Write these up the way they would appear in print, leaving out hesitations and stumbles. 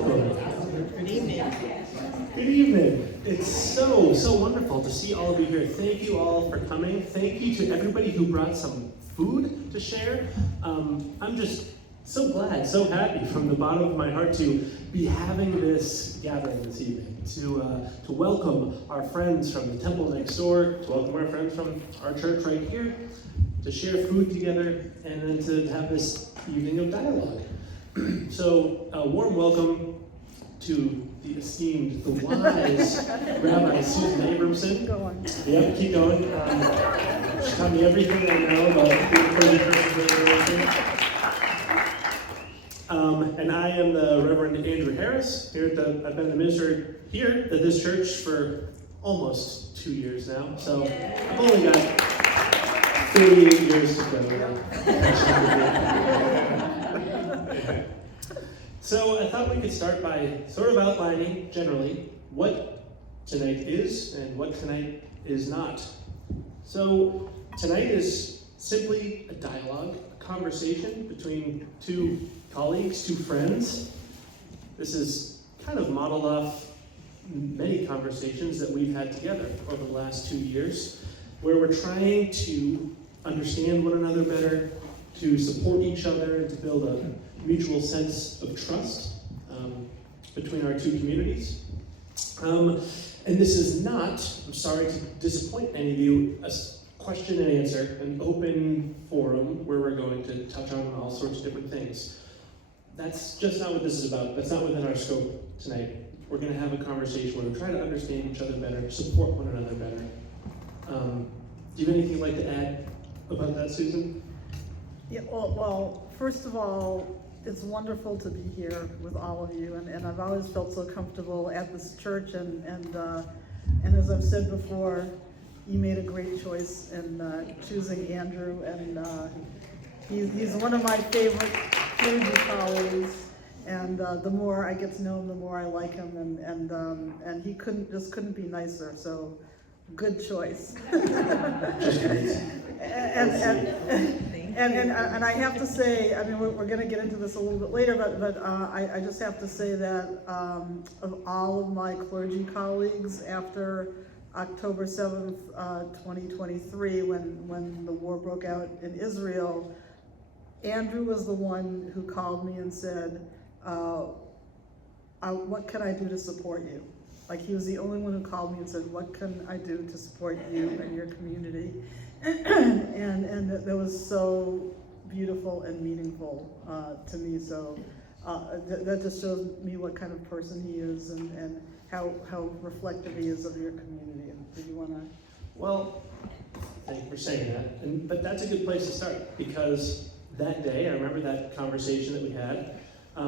welcome. Good evening. Good evening. It's so wonderful to see all of you here. Thank you all for coming. Thank you to everybody who brought some food to share. I'm just so glad, so happy from the bottom of my heart to be having this gathering this evening, to welcome our friends from the temple next door, to welcome our friends from our church right here, to share food together, and then to have this evening of dialogue. So a warm welcome to the esteemed, the wise Rabbi Susan Abramson. Go on. Yep, keep going. She taught me everything I know about being a person. And I am the Reverend Andrew Harris. I've been the minister here at this church for almost 2 years now. So I've only got 38 years to go. So I thought we could start by sort of outlining generally what tonight is and what tonight is not. So tonight is simply a dialogue, a conversation between two colleagues, two friends. This is kind of modeled off many conversations that we've had together over the last 2 years, where we're trying to understand one another better, to support each other, and to build a mutual sense of trust between our two communities. And this is not, I'm sorry to disappoint any of you, a question and answer, an open forum where we're going to touch on all sorts of different things. That's just not what this is about. That's not within our scope tonight. We're going to have a conversation where we try to understand each other better, support one another better. Do you have anything you'd like to add about that, Susan? Yeah, well, first of all, it's wonderful to be here with all of you, and I've always felt so comfortable at this church, and as I've said before, you made a great choice in choosing Andrew, and he's one of my favorite clergy colleagues, and the more I get to know him, the more I like him, and he couldn't be nicer. So, good choice. And I have to say, I mean, we're going to get into this a little bit later, but I just have to say that of all of my clergy colleagues after October 7th, 2023, when the war broke out in Israel, Andrew was the one who called me and said, what can I do to support you? Like, he was the only one who called me and said, what can I do to support you and your community? and that was so beautiful and meaningful to me. So that just shows me what kind of person he is, and how reflective he is of your community. And did you want to? Well, thank you for saying that. But that's a good place to start, because that day, I remember that conversation that we had. I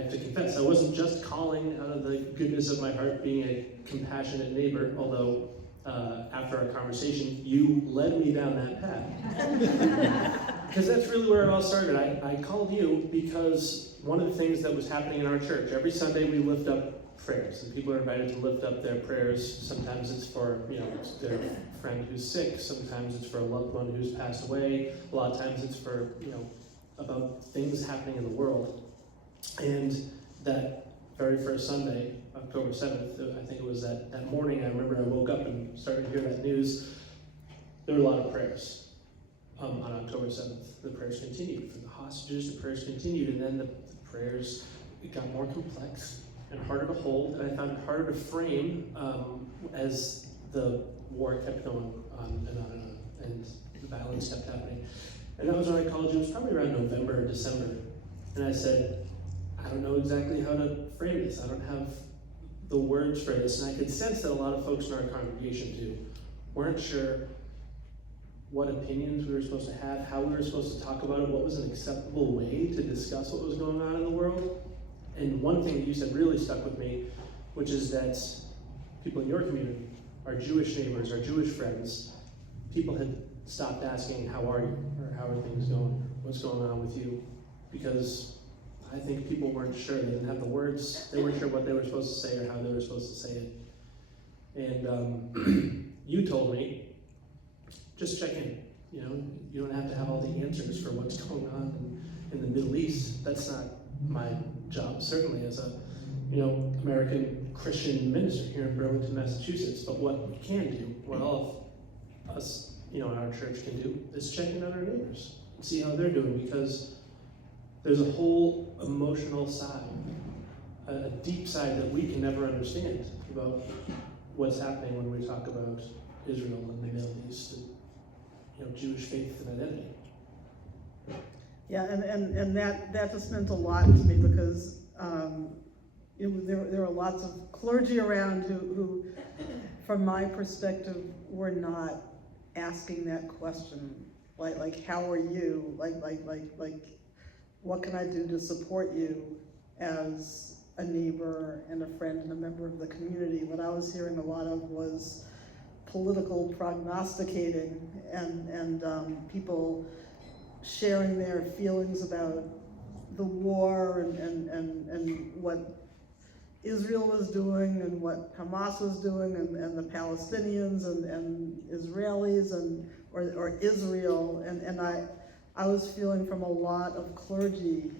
have to confess, I wasn't just calling out of the goodness of my heart, being a compassionate neighbor, although after our conversation, you led me down that path. Because that's really where it all started. I called you because one of the things that was happening in our church, every Sunday we lift up prayers, and people are invited to lift up their prayers. Sometimes it's for their friend who's sick, sometimes it's for a loved one who's passed away, a lot of times it's for about things happening in the world. And that very first Sunday, October 7th, I think it was that morning, I remember I woke up and started to hear that news. There were a lot of prayers on October 7th. The prayers continued. For the hostages, the prayers continued, and then the prayers, it got more complex and harder to hold, and I found it harder to frame as the war kept going on and on and on, and the violence kept happening. And that was when I called you. It was probably around November or December, and I said, I don't know exactly how to frame this. I don't have the words for this. And I could sense that a lot of folks in our congregation too weren't sure what opinions we were supposed to have, how we were supposed to talk about it, what was an acceptable way to discuss what was going on in the world. And one thing that you said really stuck with me, which is that people in your community, our Jewish neighbors, our Jewish friends, people had stopped asking, how are you? Or how are things going? What's going on with you? Because I think people weren't sure. They didn't have the words. They weren't sure what they were supposed to say or how they were supposed to say it. And you told me, just check in. You don't have to have all the answers for what's going on in the Middle East. That's not my job, certainly as a American Christian minister here in Burlington, Massachusetts. But what we can do, what all of us, in our church can do, is check in on our neighbors, see how they're doing, because there's a whole emotional side, a deep side that we can never understand about what's happening when we talk about Israel and the Middle East, and Jewish faith and identity. Yeah, and that just meant a lot to me, because there were lots of clergy around who, from my perspective, were not asking that question, like how are you, like what can I do to support you as a neighbor and a friend and a member of the community. What I was hearing a lot of was political prognosticating and people sharing their feelings about the war and what Israel was doing and what Hamas was doing and the Palestinians and Israelis or Israel, and I was feeling from a lot of clergy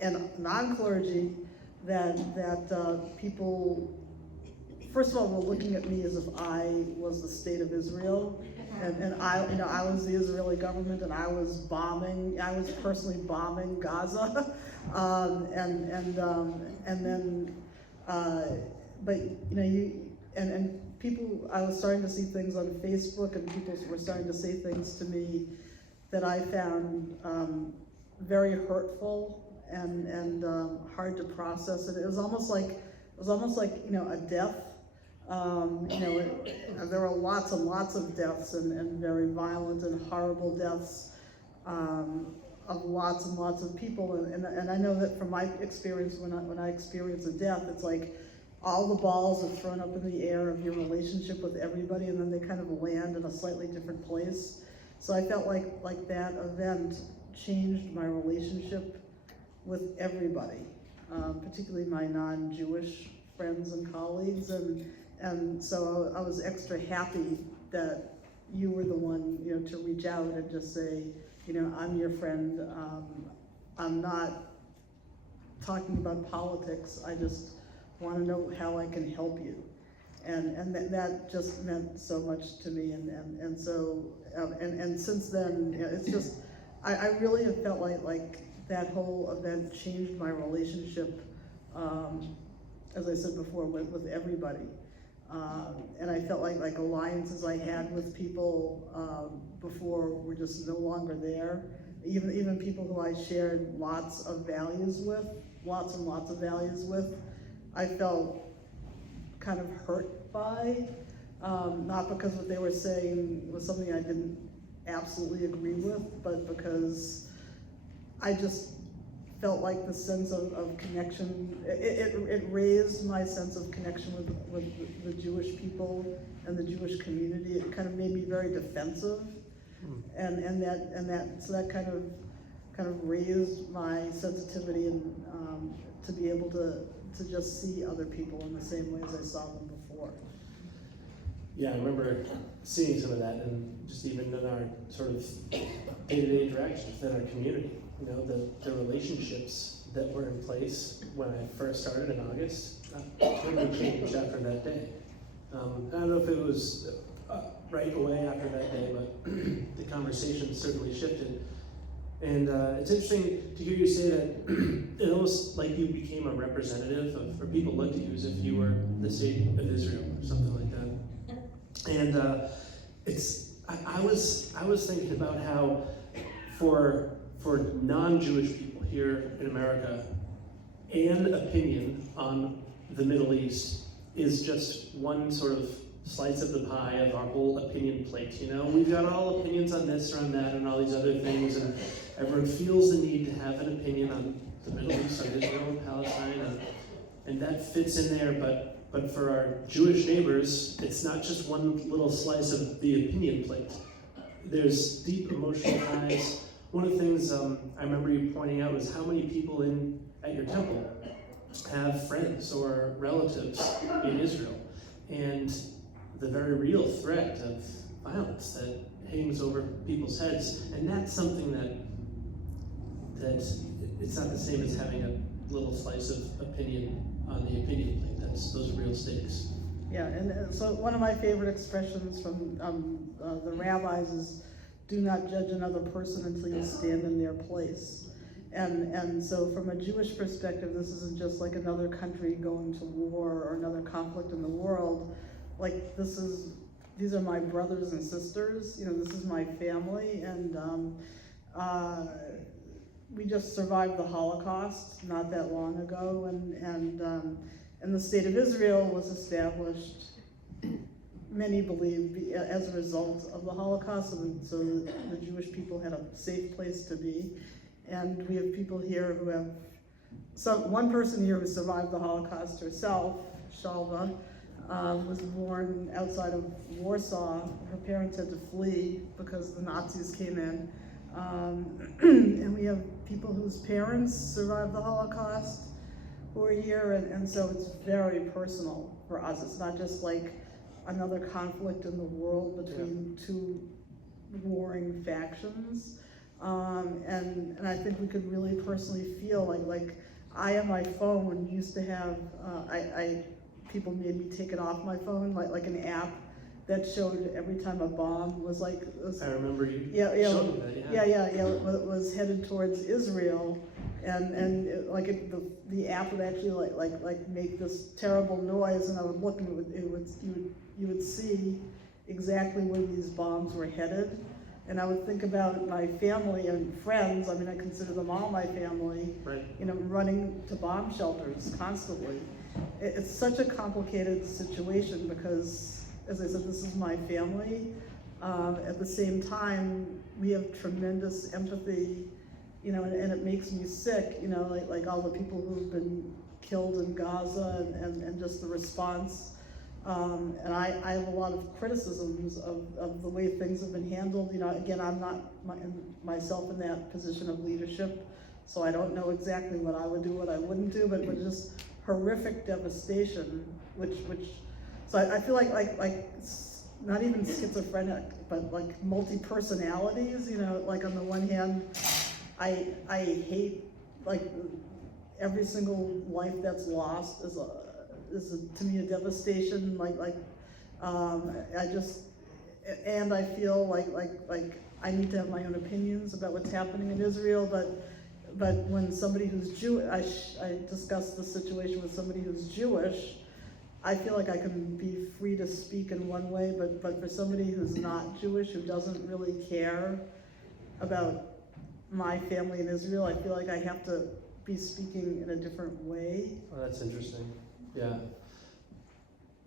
and non-clergy that people, first of all, were looking at me as if I was the state of Israel, and I was the Israeli government, and I was personally bombing Gaza, but people, I was starting to see things on Facebook, and people were starting to say things to me that I found very hurtful and hard to process. And it was almost like a death. There were lots and lots of deaths and very violent and horrible deaths of lots and lots of people. And I know that from my experience, when I experience a death, it's like all the balls are thrown up in the air of your relationship with everybody, and then they kind of land in a slightly different place. So I felt like that event changed my relationship with everybody, particularly my non-Jewish friends and colleagues, and so I was extra happy that you were the one, to reach out and just say, I'm your friend. I'm not talking about politics. I just want to know how I can help you, and that just meant so much to me. And so since then, it's just I really have felt like that whole event changed my relationship, as I said before, with everybody. And I felt like alliances I had with people before were just no longer there. Even people who I shared lots and lots of values with, I felt kind of hurt by, not because what they were saying was something I didn't absolutely agree with, but because I just felt like the sense of connection, it raised my sense of connection with the Jewish people and the Jewish community. It kind of made me very defensive, and that kind of raised my sensitivity and to be able to just see other people in the same way as I saw them before. Yeah, I remember seeing some of that, and just even in our sort of day-to-day interactions within our community. The relationships that were in place when I first started in August totally changed after that day. I don't know if it was right away after that day, but the conversation certainly shifted. And it's interesting to hear you say that it almost like you became a representative of, or people looked at you as if you were the state of Israel or something like that. And I was thinking about how for non-Jewish people here in America, an opinion on the Middle East is just one sort of slice of the pie of our whole opinion plate. We've got all opinions on this or on that and all these other things, and everyone feels the need to have an opinion on the Middle East, on Israel and Palestine, and that fits in there. But for our Jewish neighbors, it's not just one little slice of the opinion plate. There's deep emotional ties. One of the things I remember you pointing out was how many people at your temple have friends or relatives in Israel, and the very real threat of violence that hangs over people's heads. And that's something that it's not the same as having a little slice of opinion on the opinion plate. Those are real stakes. Yeah, and so one of my favorite expressions from the rabbis is, do not judge another person until you stand in their place. And so from a Jewish perspective, this isn't just like another country going to war or another conflict in the world. Like these are my brothers and sisters, this is my family, and we just survived the Holocaust not that long ago, and the state of Israel was established, many believe, as a result of the Holocaust, so the Jewish people had a safe place to be. And we have people here who have, one person here who survived the Holocaust herself, Shalom, was born outside of Warsaw. Her parents had to flee because the Nazis came in. And we have people whose parents survived the Holocaust who are here, and so it's very personal for us. It's not just like another conflict in the world between two warring factions. And I think we could really personally feel like I on my phone used to have, people made me take it off my phone, like an app that showed every time a bomb was I remember you showing me that, was headed towards Israel, and the app would actually like make this terrible noise, and I would look, and you would see exactly where these bombs were headed. And I would think about my family and friends, I consider them all my family, right. Running to bomb shelters constantly. It's such a complicated situation because, as I said, this is my family. At the same time, we have tremendous empathy, and it makes me sick, like all the people who've been killed in Gaza and just the response. And I have a lot of criticisms of the way things have been handled. Again, I'm not myself in that position of leadership, so I don't know exactly what I would do, what I wouldn't do, but just horrific devastation, so I feel like not even schizophrenic, but like multi-personalities, like on the one hand, I hate every single life that's lost is to me a devastation, and I feel like I need to have my own opinions about what's happening in Israel, but when somebody who's Jewish, I discussed the situation with somebody who's Jewish, I feel like I can be free to speak in one way, but for somebody who's not Jewish, who doesn't really care about my family in Israel, I feel like I have to be speaking in a different way. Oh, that's interesting. Yeah,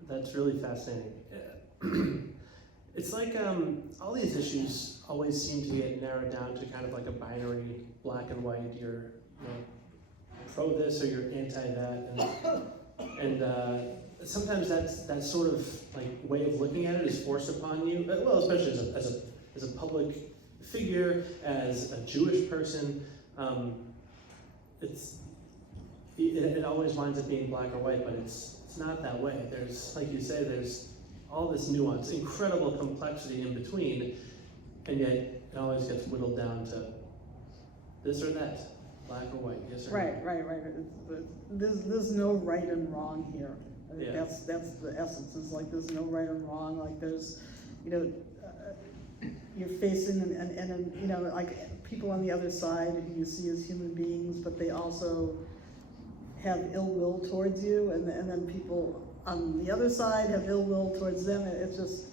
that's really fascinating. It's like all these issues always seem to get narrowed down to kind of like a binary, black and white. You're pro this or you're anti that, and sometimes that sort of like way of looking at it is forced upon you. Well, especially as a public figure, as a Jewish person, it always winds up being black or white, but it's not that way. There's, like you say, there's all this nuance, incredible complexity in between, and yet it always gets whittled down to this or that, black or white, yes or no. Right. There's no right and wrong here. I think Yeah. that's the essence. Is like there's no right and wrong. Like there's, you're facing and like people on the other side who you see as human beings, but they also have ill will towards you, and then people on the other side have ill will towards them. It's just,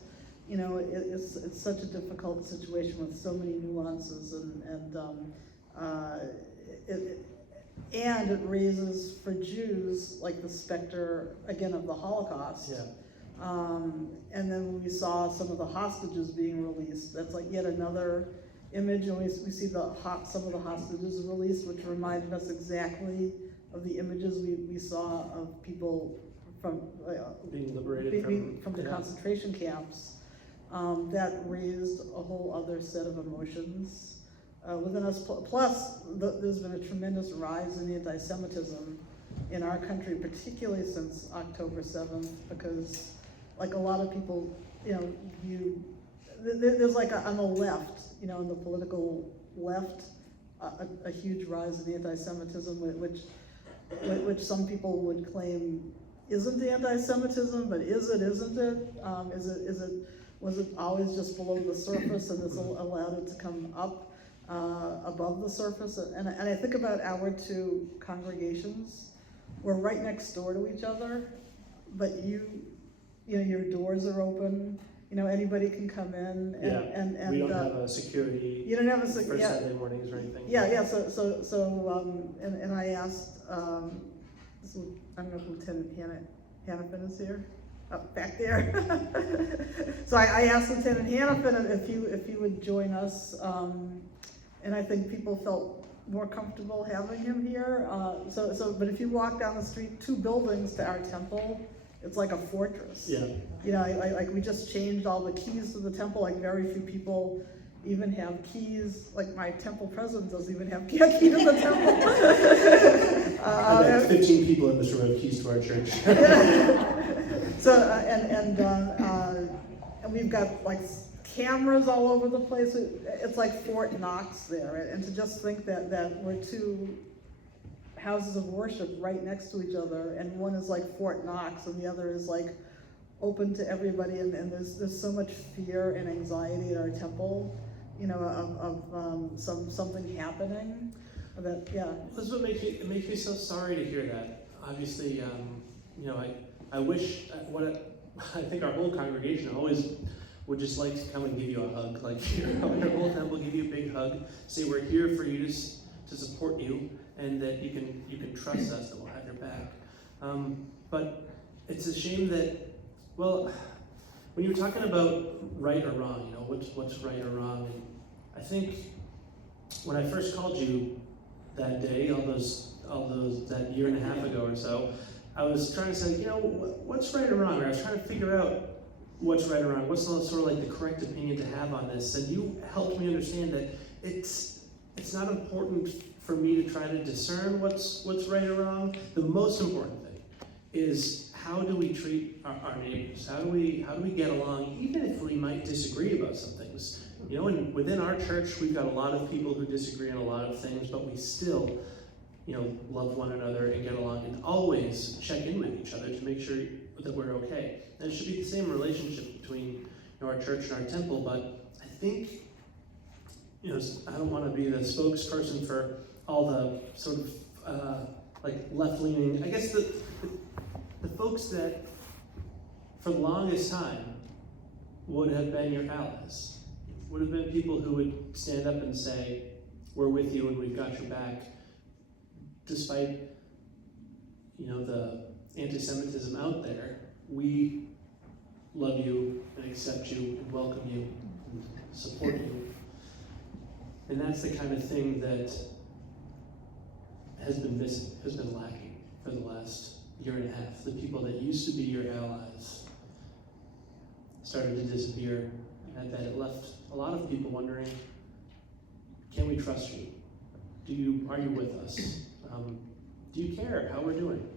it's such a difficult situation with so many nuances, and it raises for Jews like the specter again of the Holocaust. Yeah. And then when we saw some of the hostages being released, that's like yet another image, and we see some of the hostages released, which reminded us exactly of the images we saw of people from being liberated from the concentration camps. That raised a whole other set of emotions within us. Plus, there's been a tremendous rise in anti-Semitism in our country, particularly since October 7th, because like a lot of people, there's like on the left, on the political left, a huge rise in anti-Semitism, which some people would claim isn't anti-Semitism, but isn't it? Was it always just below the surface, and this allowed it to come up above the surface? And I think about our two congregations. We're right next door to each other, but you know, your doors are open. You know, anybody can come in, and we don't have a security. You don't have a for Sunday mornings or anything. Yeah. So and I asked. I don't know if Lieutenant Hannafin is here, up back there. So I asked Lieutenant Hannafin if he would join us, and I think people felt more comfortable having him here. But if you walk down the street, 2 buildings to our temple, it's like a fortress. Yeah. You know, like we just changed all the keys to the temple. Like very few people even have keys. Like my temple president doesn't even have a key to the temple. I bet 15 people in this room have keys to our church. So and we've got like cameras all over the place. It's like Fort Knox there, and to just think that we're 2 houses of worship right next to each other, and one is like Fort Knox and the other is like open to everybody, and there's so much fear and anxiety at our temple, you know, of something happening. That That's what it makes me so sorry to hear that. Obviously, you know, I wish I think our whole congregation always would just like to come and give you a hug, like our whole temple, give you a big hug, say we're here for you to support you, and that you can trust us, that we'll have your back. But it's a shame that, well, when you're talking about right or wrong, you know, what's right or wrong, and I think when I first called you that day, all those that year and a half ago or so, I was trying to say, you know, what's right or wrong? Or I was trying to figure out what's right or wrong, what's sort of like the correct opinion to have on this, and you helped me understand that it's not important for me to try to discern what's right or wrong. The most important thing is, how do we treat our neighbors? How do we get along, even if we might disagree about some things? You know, and within our church, we've got a lot of people who disagree on a lot of things, but we still, you know, love one another and get along, and always check in with each other to make sure that we're okay. And it should be the same relationship between, you know, our church and our temple. But I think, you know, I don't want to be the spokesperson for all the sort of like left-leaning. I guess the folks that for the longest time would have been your allies, would have been people who would stand up and say, we're with you and we've got your back, despite, you know, the anti-Semitism out there. We love you and accept you and welcome you and support you. And that's the kind of thing that has been missing, has been lacking for the last year and a half. The people that used to be your allies started to disappear, and that it left a lot of people wondering, can we trust you? Are you with us? Do you care how we're doing?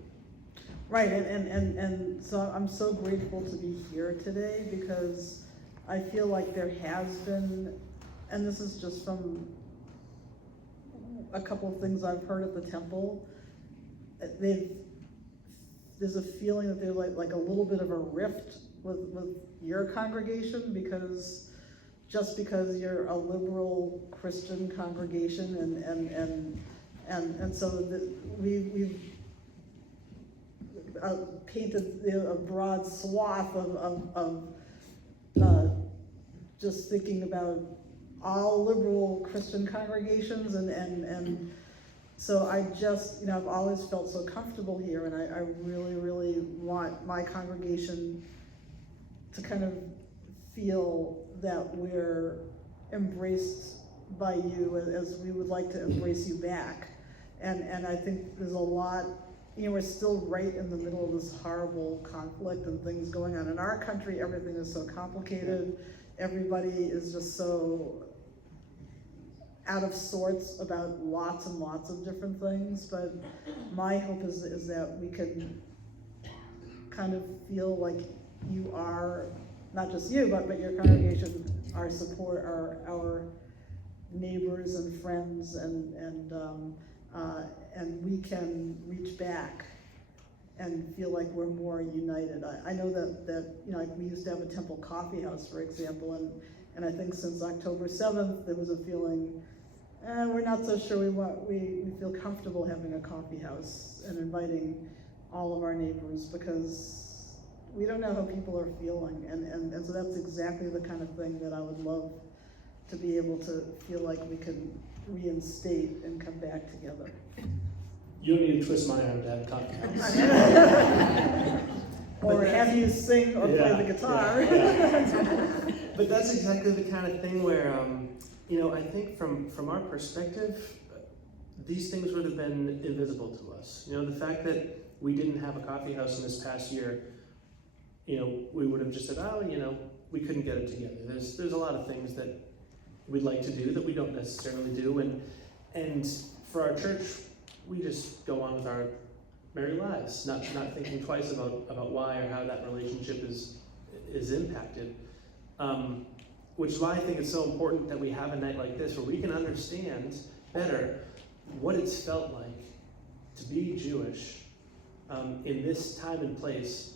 right, and so I'm so grateful to be here today, because I feel like there has been, and this is just from a couple of things I've heard at the temple, there's a feeling that there's like a little bit of a rift with your congregation, because you're a liberal Christian congregation, and so we've painted a broad swath of just thinking about all liberal Christian congregations, and so I just, you know, I've always felt so comfortable here, and I really, really want my congregation to kind of feel that we're embraced by you as we would like to embrace you back. And I think there's a lot, you know, we're still right in the middle of this horrible conflict and things going on in our country. Everything is so complicated. Everybody is just so out of sorts about lots and lots of different things. But my hope is that we can kind of feel like you are, not just you, but your congregation, our support, neighbors and friends, and we can reach back and feel like we're more united. I know that you know, like we used to have a Temple Coffee House, for example, and I think since October 7th, there was a feeling, we're not so sure we feel comfortable having a coffee house and inviting all of our neighbors, because we don't know how people are feeling, and so that's exactly the kind of thing that I would love to be able to feel like we can reinstate and come back together. You don't need to twist my arm to have a coffee house. Or have you sing or play the guitar. Yeah. But that's exactly the kind of thing where, you know, I think from our perspective, these things would have been invisible to us. You know, the fact that we didn't have a coffee house in this past year, you know, we would have just said, oh, you know, we couldn't get it together. There's a lot of things that we'd like to do that we don't necessarily do, and for our church, we just go on with our merry lives, not thinking twice about why or how that relationship is impacted. Which is why I think it's so important that we have a night like this where we can understand better what it's felt like to be Jewish in this time and place,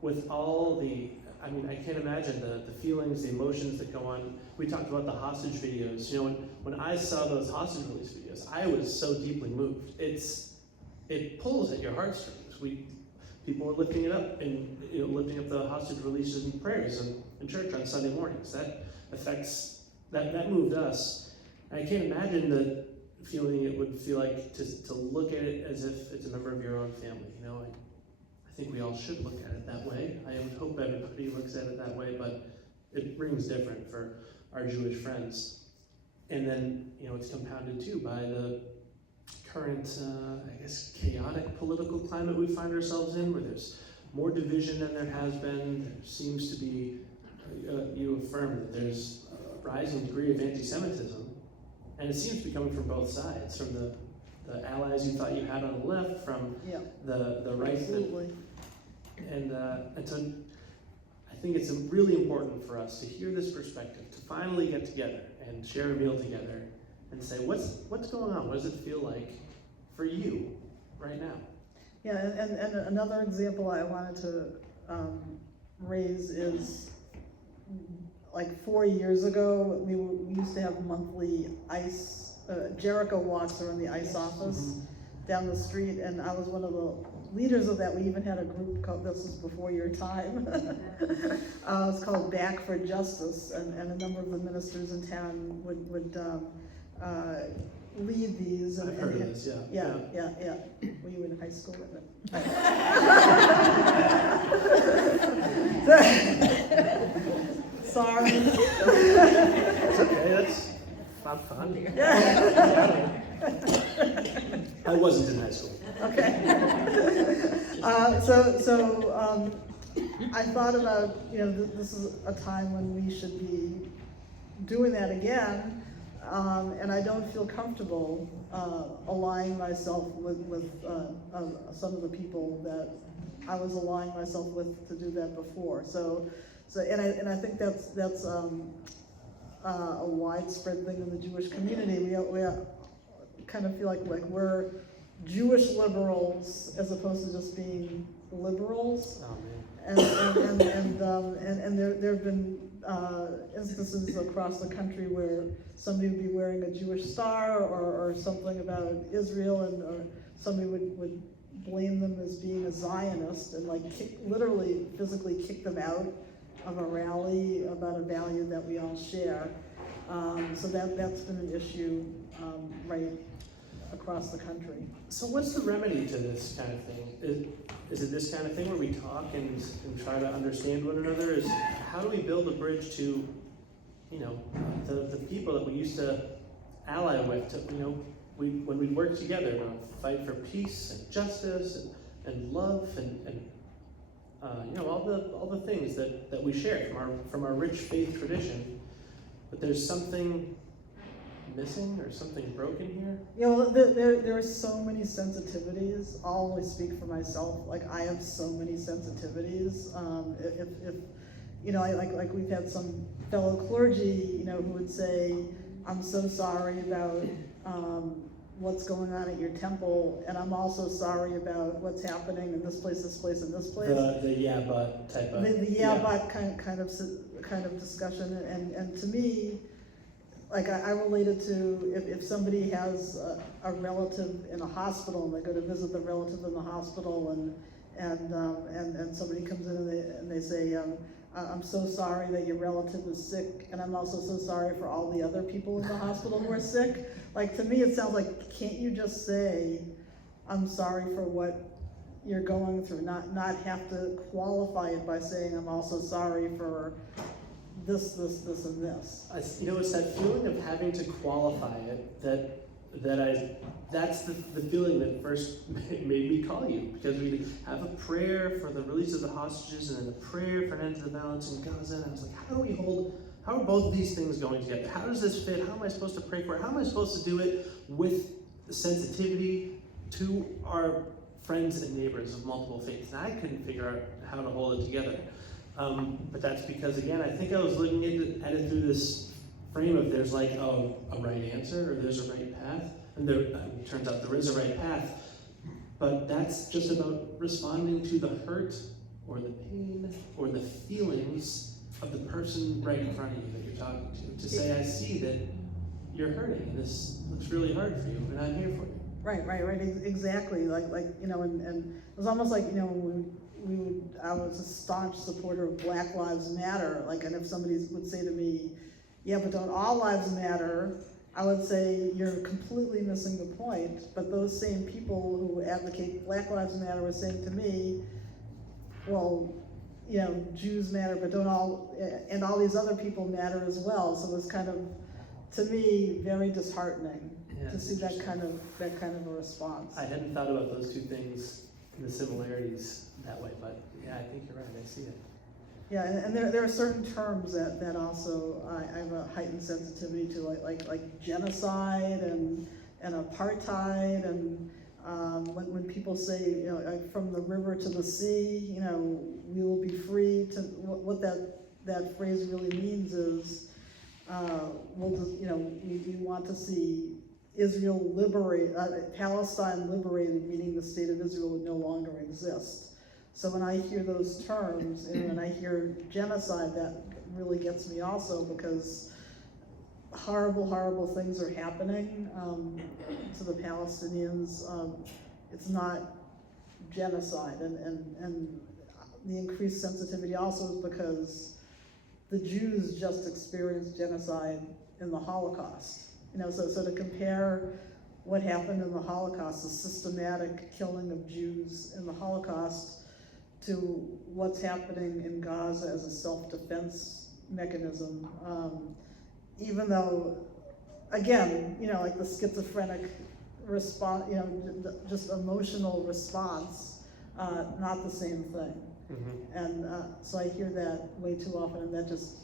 with all the, I mean, I can't imagine the feelings, the emotions that go on. We talked about the hostage videos. You know, when I saw those hostage release videos, I was so deeply moved. It pulls at your heartstrings. People were lifting it up and, you know, lifting up the hostage releases and prayers in church on Sunday mornings. That moved us. And I can't imagine the feeling it would feel like to look at it as if it's a member of your own family. You know, I think we all should look at it that way. I would hope everybody looks at it that way, but it rings different for our Jewish friends. And then, you know, it's compounded too by the current, I guess, chaotic political climate we find ourselves in, where there's more division than there has been. There seems to be, you affirm that there's a rising degree of anti-Semitism, and it seems to be coming from both sides, from the allies you thought you had on the left, from the right. Absolutely. And so I think it's really important for us to hear this perspective, to finally get together and share a meal together and say, what's going on? What does it feel like for you right now? Yeah, and another example I wanted to raise is, like 4 years ago, we used to have monthly ice, Jericho walks around the ice office down the street, and I was one of the leaders of that. We even had a group called, this was before your time, it's called Back for Justice, and a number of the ministers in town would lead these. I've heard of this, yeah. Were you in high school with it? Sorry. It's okay, that's not fun. I wasn't in high school. Okay. I thought about, you know, this is a time when we should be doing that again, and I don't feel comfortable aligning myself with some of the people that I was aligning myself with to do that before. And I think that's a widespread thing in the Jewish community. We kind of feel like we're Jewish liberals as opposed to just being liberals. Oh, man. And there have been instances across the country where somebody would be wearing a Jewish star or something about Israel, or somebody would blame them as being a Zionist and literally physically kick them out of a rally about a value that we all share. So that's been an issue right across the country. So what's the remedy to this kind of thing? Is it this kind of thing where we talk and try to understand one another? How do we build a bridge to, you know, the people that we used to ally with, to, you know, when we work together to fight for peace and justice and love and you know, all the things that we share from our rich faith tradition, but there's something missing or something broken here? You know, there are so many sensitivities. I'll only speak for myself. Like, I have so many sensitivities. If you know, like we've had some fellow clergy, you know, who would say, I'm so sorry about what's going on at your temple, and I'm also sorry about what's happening in this place, and this place. The yeah, but type of. The but kind of discussion, and to me, like I relate it to if somebody has a relative in a hospital and they go to visit the relative in the hospital, and somebody comes in and they say, I'm so sorry that your relative is sick, and I'm also so sorry for all the other people in the hospital who are sick. Like, to me, it sounds like, can't you just say, I'm sorry for what you're going through, not have to qualify it by saying, I'm also sorry for this, and this. It's that feeling of having to qualify it that's the feeling that first made me call you, because we have a prayer for the release of the hostages and then a prayer for an end to the violence in Gaza, and I was like, how are both of these things going together? How does this fit? How am I supposed to pray for it? How am I supposed to do it with sensitivity to our friends and neighbors of multiple faiths? And I couldn't figure out how to hold it together. But that's because, again, I think I was looking at it through this frame of there's like a right answer or there's a right path. And it turns out there is a right path. But that's just about responding to the hurt or the pain or the feelings of the person right in front of you that you're talking to say, I see that you're hurting and this looks really hard for you and I'm here for you. Right, exactly. Like and it was almost like, I was a staunch supporter of Black Lives Matter, and if somebody would say to me, yeah, but don't all lives matter, I would say you're completely missing the point. But those same people who advocate Black Lives Matter were saying to me, well, Jews matter, but don't all, and all these other people matter as well. So it was kind of, to me, very disheartening to see that kind of a response. I hadn't thought about those two things, the similarities that way, but yeah, I think you're right, I see it. Yeah, and there are certain terms that also I have a heightened sensitivity to, like genocide and apartheid, and when people say, from the river to the sea, we will be free. To what that phrase really means is, we want to see Israel Palestine liberated, meaning the state of Israel would no longer exist. So when I hear those terms, and when I hear genocide, that really gets me also, because horrible things are happening to the Palestinians. It's not genocide, and the increased sensitivity also is because the Jews just experienced genocide in the Holocaust. So to compare what happened in the Holocaust, the systematic killing of Jews in the Holocaust, to what's happening in Gaza as a self-defense mechanism, even though, again, like the schizophrenic response, just emotional response, not the same thing. Mm-hmm. And so I hear that way too often, and that just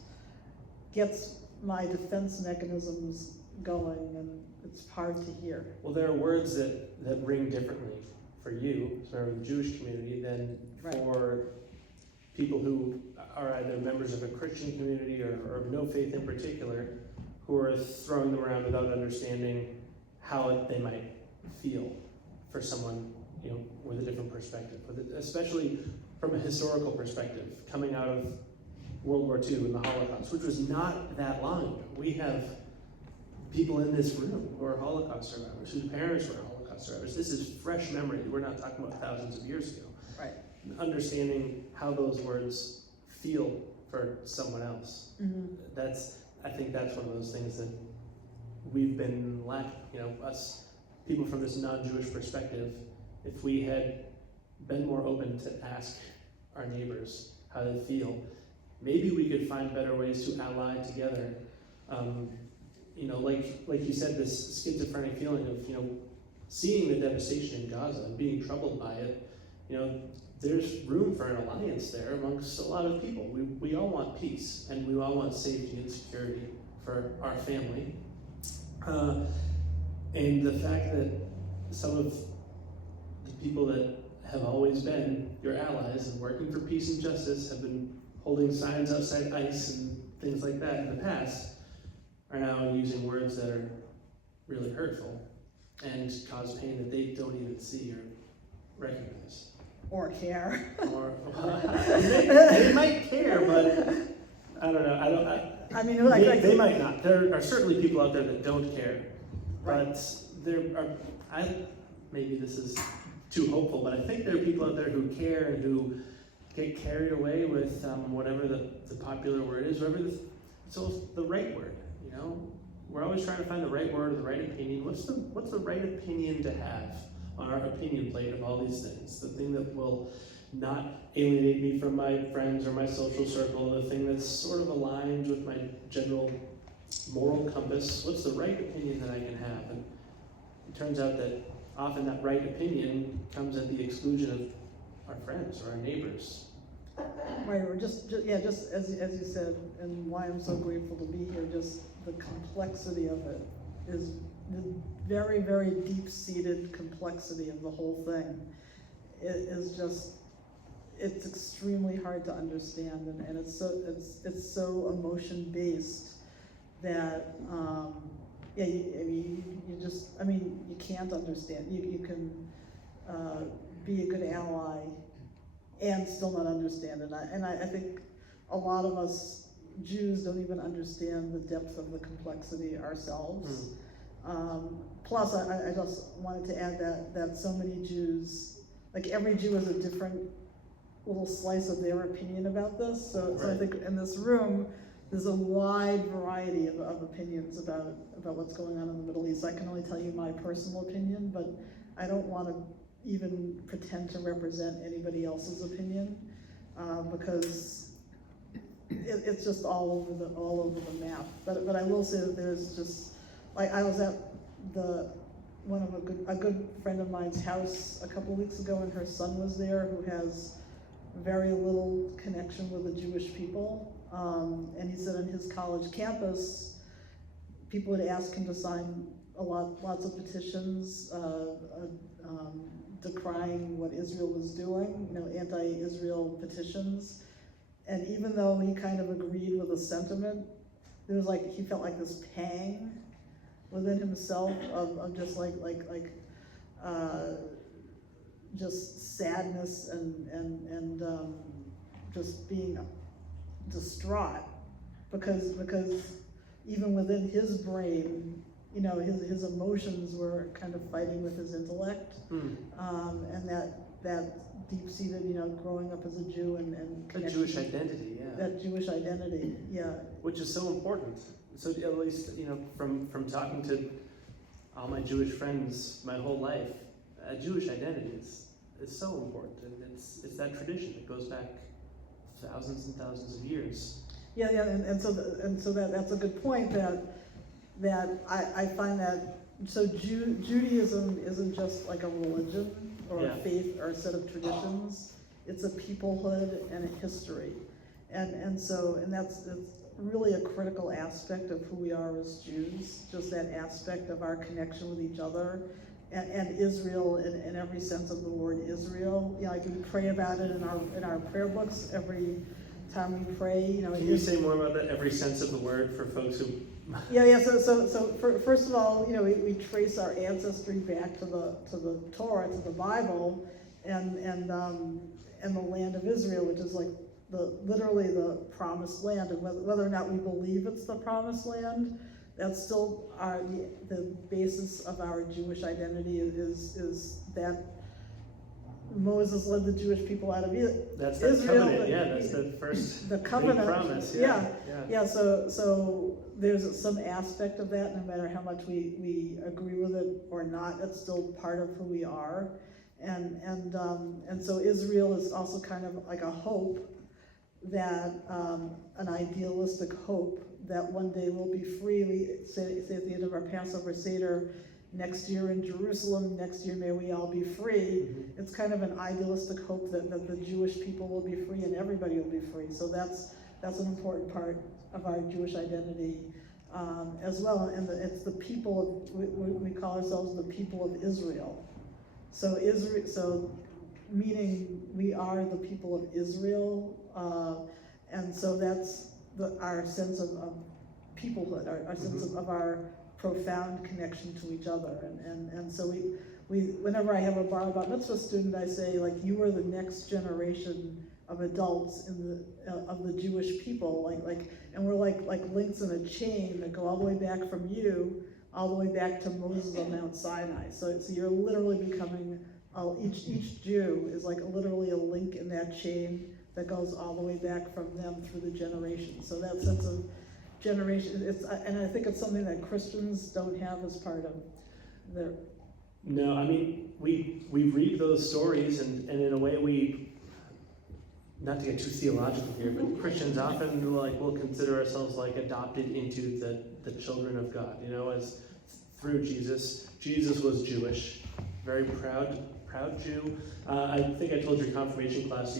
gets my defense mechanisms going, and it's hard to hear. Well, there are words that ring differently for you, sort of the Jewish community, than for people who are either members of a Christian community or of no faith in particular, who are throwing them around without understanding how they might feel for someone, with a different perspective, especially from a historical perspective, coming out of World War II and the Holocaust, which was not that long ago. We have people in this room who are Holocaust survivors, whose parents were Holocaust survivors. This is fresh memory. We're not talking about thousands of years ago. Right. Understanding how those words feel for someone else. Mm-hmm. I think that's one of those things that we've been lacking. Us people from this non-Jewish perspective, if we had been more open to ask our neighbors how they feel, maybe we could find better ways to ally together. Like you said, this schizophrenic feeling of, seeing the devastation in Gaza and being troubled by it, there's room for an alliance there amongst a lot of people. We all want peace, and we all want safety and security for our family. And the fact that some of the people that have always been your allies and working for peace and justice have been holding signs outside ICE and things like that in the past, are now using words that are really hurtful and cause pain that they don't even see or recognize. Or care. Or they might care, but I don't know. I mean, they might not. There are certainly people out there that don't care, Right. but there are. Maybe this is too hopeful, but I think there are people out there who care and who get carried away with whatever the popular word is, so the right word. You know, we're always trying to find the right word or the right opinion. What's the right opinion to have on our opinion plate of all these things? The thing that will not alienate me from my friends or my social circle, the thing that's sort of aligned with my general moral compass. What's the right opinion that I can have? And it turns out that often that right opinion comes at the exclusion of our friends or our neighbors. Right, or just as you said, and why I'm so grateful to be here, just the complexity of it is the very, very deep-seated complexity of the whole thing. It is just, it's extremely hard to understand, and it's so emotion-based that, you can't understand. You can be a good ally and still not understand it. And I think a lot of us Jews don't even understand the depth of the complexity ourselves. Plus, I just wanted to add that so many Jews, like every Jew has a different little slice of their opinion about this. So I think in this room, there's a wide variety of opinions about what's going on in the Middle East. I can only tell you my personal opinion, but I don't want to even pretend to represent anybody else's opinion, because it's just all over the map. But I will say that there's just, like, I was at a good friend of mine's house a couple of weeks ago, and her son was there, who has very little connection with the Jewish people. And he said on his college campus, people would ask him to sign lots of petitions decrying what Israel was doing, anti-Israel petitions. And even though he kind of agreed with the sentiment, there was he felt like this pang within himself of just just sadness and just being distraught, because even within his brain, his emotions were kind of fighting with his intellect, and that deep-seated, growing up as a Jew and the Jewish identity, yeah. That Jewish identity, yeah. Which is so important. So at least, from talking to all my Jewish friends my whole life, Jewish identity is so important, and it's that tradition that goes back thousands and thousands of years. Yeah, and so that's a good point, that I find that, so Judaism isn't just like a religion or a faith or a set of traditions. It's a peoplehood and a history, and it's really a critical aspect of who we are as Jews, just that aspect of our connection with each other, and Israel in every sense of the word Israel. Like we pray about it in our prayer books every time we pray. Can you say more about that, every sense of the word, for folks who? Yeah. So first of all, we trace our ancestry back to the Torah, to the Bible, and the land of Israel, which is like literally the promised land. And whether or not we believe it's the promised land, that's still the basis of our Jewish identity is that Moses led the Jewish people out of Israel. That's the covenant, that's the first covenant promise. Yeah. So there's some aspect of that, no matter how much we agree with it or not, it's still part of who we are. And so Israel is also kind of like a hope, that an idealistic hope that one day we'll be free. We say at the end of our Passover Seder, next year in Jerusalem, next year may we all be free. Mm-hmm. It's kind of an idealistic hope that the Jewish people will be free and everybody will be free. So that's an important part of our Jewish identity as well. And it's the people we call ourselves the people of Israel. So meaning we are the people of Israel, and so that's our sense of peoplehood, our sense of our profound connection to each other. And so we whenever I have a bar bat mitzvah student, I say, like, you are the next generation of adults of the Jewish people, and we're like links in a chain that go all the way back from you, all the way back to Moses on Mount Sinai. So you're literally becoming, each Jew is like literally a link in that chain that goes all the way back from them through the generations. So that sense of generation, and I think it's something that Christians don't have as part of their. No, I mean, we read those stories, and in a way not to get too theological here, but Christians often will consider ourselves like adopted into the children of God, as through Jesus. Jesus was Jewish, very proud Jew. I think I told your confirmation class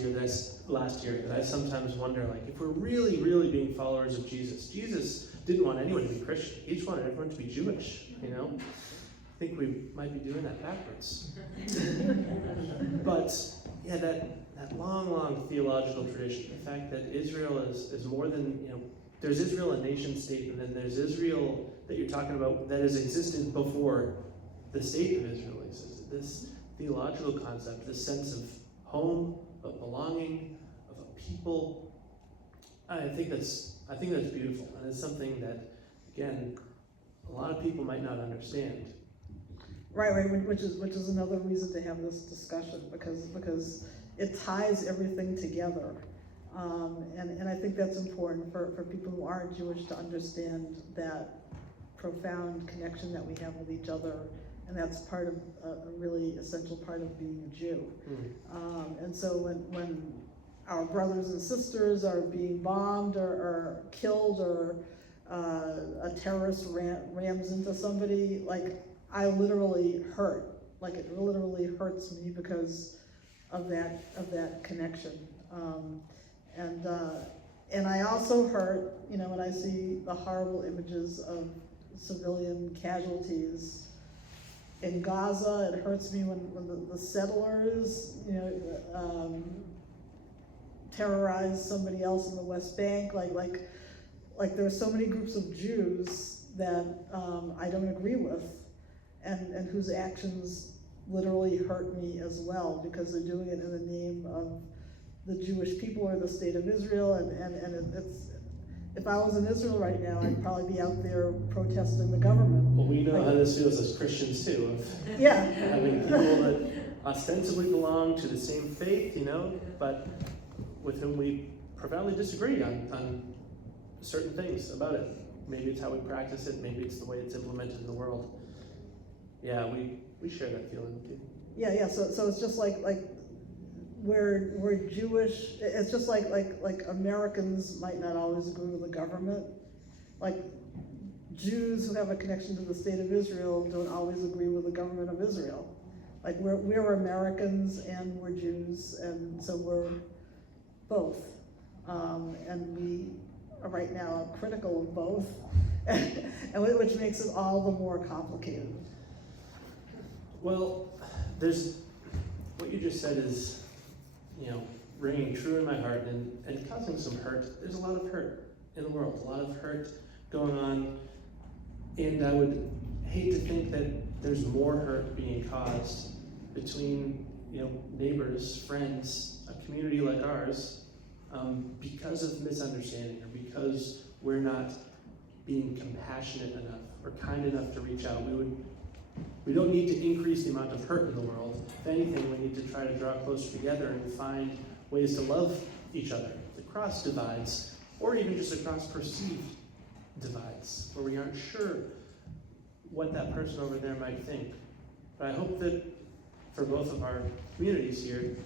last year that I sometimes wonder, if we're really, really being followers of Jesus, Jesus didn't want anyone to be Christian. He just wanted everyone to be Jewish, I think we might be doing that backwards. But yeah, that long theological tradition, the fact that Israel is more than, there's Israel, a nation state, and then there's Israel that you're talking about that has existed before the state of Israel existed. This theological concept, this sense of home, of belonging, of a people, I think that's beautiful, and it's something that, again, a lot of people might not understand. Right, which is another reason to have this discussion, because it ties everything together, and I think that's important for people who aren't Jewish to understand that profound connection that we have with each other, and that's part of a really essential part of being a Jew. And so when our brothers and sisters are being bombed or killed, or a terrorist rams into somebody, I literally hurt. It literally hurts me because of that connection. And I also hurt, when I see the horrible images of civilian casualties in Gaza. It hurts me when the settlers, terrorize somebody else in the West Bank. There's so many groups of Jews that I don't agree with, and whose actions literally hurt me as well, because they're doing it in the name of the Jewish people or the state of Israel, and it's, if I was in Israel right now, I'd probably be out there protesting the government. Well, we know how this feels as Christians too, of having people that ostensibly belong to the same faith, but with whom we profoundly disagree on certain things about it. Maybe it's how we practice it, maybe it's the way it's implemented in the world. Yeah, we share that feeling with you. Yeah. So it's just like we're Jewish. It's just like Americans might not always agree with the government. Jews who have a connection to the state of Israel don't always agree with the government of Israel. We're Americans and we're Jews, and so we're both. And we are right now critical of both, and which makes it all the more complicated. Well, what you just said is, ringing true in my heart and causing some hurt. There's a lot of hurt in the world, a lot of hurt going on, and I would hate to think that there's more hurt being caused between, neighbors, friends, a community like ours, because of misunderstanding, or because we're not being compassionate enough or kind enough to reach out. We don't need to increase the amount of hurt in the world. If anything, we need to try to draw closer together and find ways to love each other across divides, or even just across perceived divides, where we aren't sure what that person over there might think. But I hope that for both of our communities here,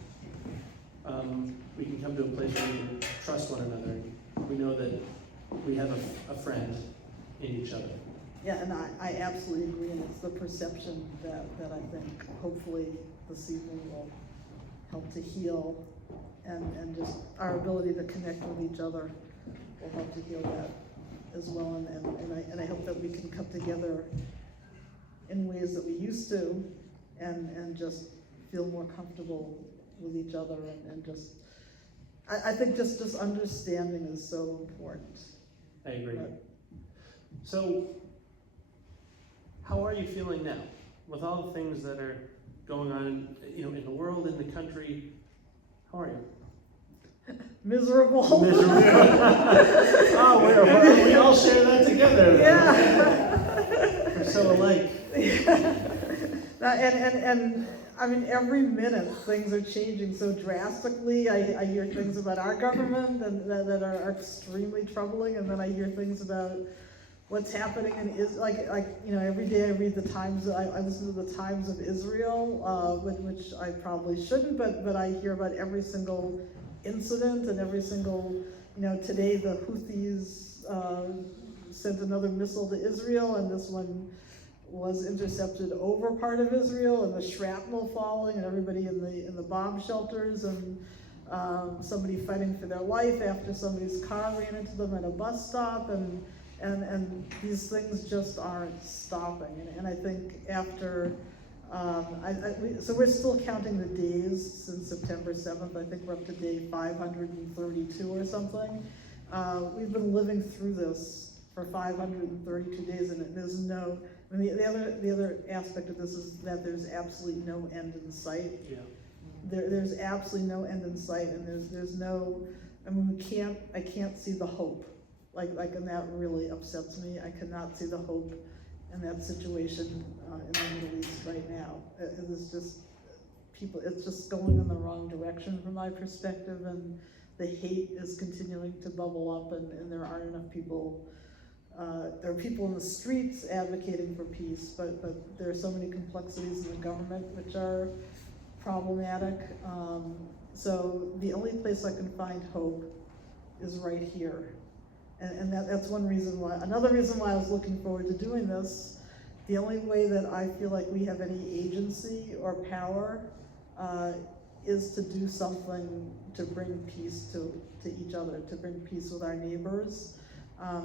we can come to a place where we can trust one another. We know that we have a friend in each other. Yeah, and I absolutely agree, and it's the perception that I think hopefully this evening will help to heal, and just our ability to connect with each other will help to heal that as well, and I hope that we can come together in ways that we used to, and just feel more comfortable with each other, and just, I think just understanding is so important. I agree. So, how are you feeling now? With all the things that are going on, in the world, in the country, how are you? Miserable. Miserable. We all share that together. Yeah. We're so alike. And I mean, every minute things are changing so drastically. I hear things about our government that are extremely troubling, and then I hear things about what's happening in every day I read the Times. I listen to the Times of Israel, which I probably shouldn't, but I hear about every single incident and every single, today the Houthis sent another missile to Israel, and this one was intercepted over part of Israel, and the shrapnel falling, and everybody in the bomb shelters, and somebody fighting for their life after somebody's car ran into them at a bus stop, and these things just aren't stopping. And I think after, so we're still counting the days since September 7th. I think we're up to day 532 or something. We've been living through this for 532 days, and there's no, the other aspect of this is that there's absolutely no end in sight. Yeah. There's absolutely no end in sight, and there's no, I can't see the hope. And that really upsets me. I cannot see the hope in that situation in the Middle East right now. It is just, it's just going in the wrong direction from my perspective, and the hate is continuing to bubble up, and there aren't enough people. There are people in the streets advocating for peace, but there are so many complexities in the government which are problematic. So the only place I can find hope is right here. And that's one reason why. Another reason why I was looking forward to doing this, the only way that I feel like we have any agency or power is to do something to bring peace to each other, to bring peace with our neighbors.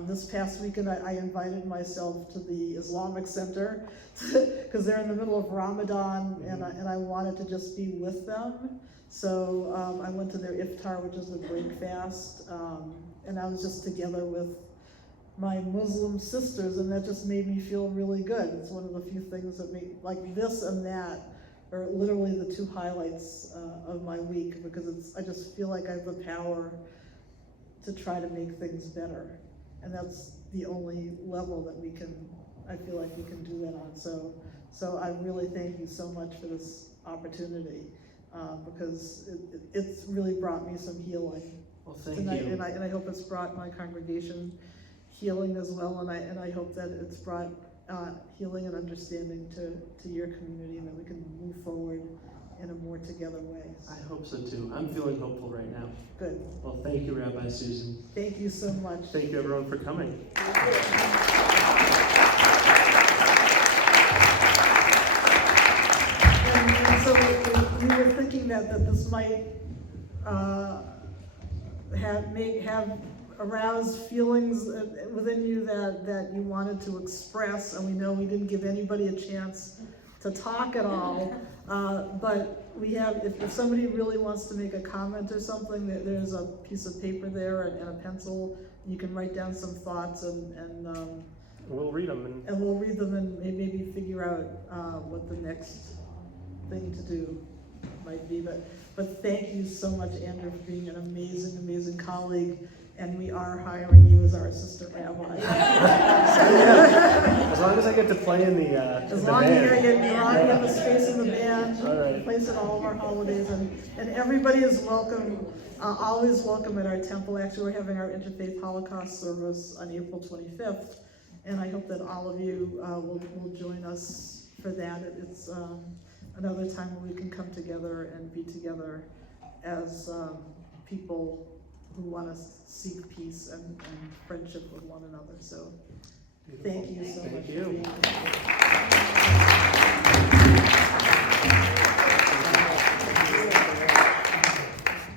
This past weekend, I invited myself to the Islamic Center because they're in the middle of Ramadan, and I wanted to just be with them. So I went to their iftar, which is the break fast, and I was just together with my Muslim sisters, and that just made me feel really good. It's one of the few things that make, like this and that are literally the two highlights of my week, because I just feel like I have the power to try to make things better. And that's the only level that I feel like we can do that on. So I really thank you so much for this opportunity, because it's really brought me some healing. Well, thank tonight, you. and I hope it's brought my congregation healing as well, and I hope that it's brought healing and understanding to your community, and that we can move forward in a more together way. I hope so too. I'm feeling hopeful right now. Good. Well, thank you, Rabbi Susan. Thank you so much. Thank you, everyone, for coming. And so we were thinking that this might have aroused feelings within you that you wanted to express, and we know we didn't give anybody a chance to talk at all, but we have, if somebody really wants to make a comment or something, there's a piece of paper there and a pencil. You can write down some thoughts, and we'll read them. And we'll read them and maybe figure out what the next thing to do might be. But thank you so much, Andrew, for being an amazing, amazing colleague. And we are hiring you as our assistant rabbi. As long as I get to play in the as long as you have a space in the band, all right. Place at all of our holidays, and everybody is welcome, always welcome at our temple. Actually, we're having our Interfaith Holocaust service on April 25th, and I hope that all of you will join us for that. It's another time where we can come together and be together as people who want to seek peace and friendship with one another. So, thank you so much. Thank you. For being here.